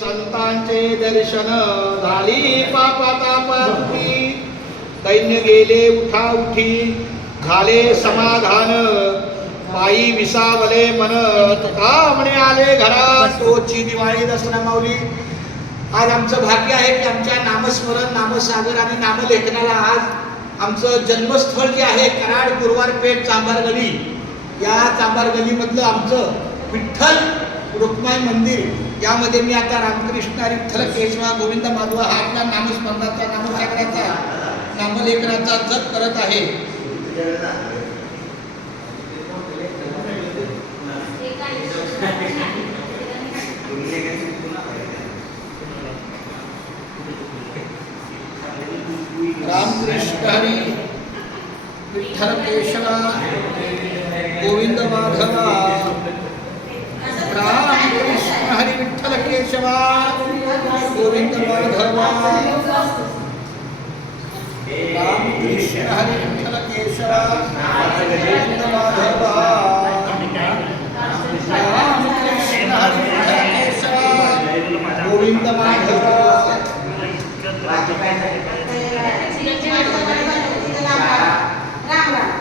संतांचे दर्शन झाली पापातापाती, दैन्य गेले उठा उठी झाले समाधान, पायी विसावले मन तुका म्हणे आले घरात. तोची दिवाळी दसरा माऊली. आज आमचं भाग्य आहे की आमच्या नामस्मरण, नामसागर आणि नामलेखनाला आज आमचं जन्मस्थळ जे आहे कराड गुरुवारपेठ चांभार गली, या चांभार गलीमधलं आमचं विठ्ठल रुक्माई मंदिर, यामध्ये मी आता रामकृष्ण विठ्ठल केशवा गोविंद माधव हा आपल्या नामस्मरणाचा, नामसागराचा, नामलेखनाचा जप करत आहे. रामकृष्ण हरी विठ्ठल केशवा गोविंद माधवा, रामकृष्ण हरी विठ्ठल केशवा गोविंद माधवा, रामकृष्ण हरी विठ्ठल केशवा गोविंद माधवा, रामकृष्ण हरी विठ्ठल केशवा गोविंद माधवा. राम राम.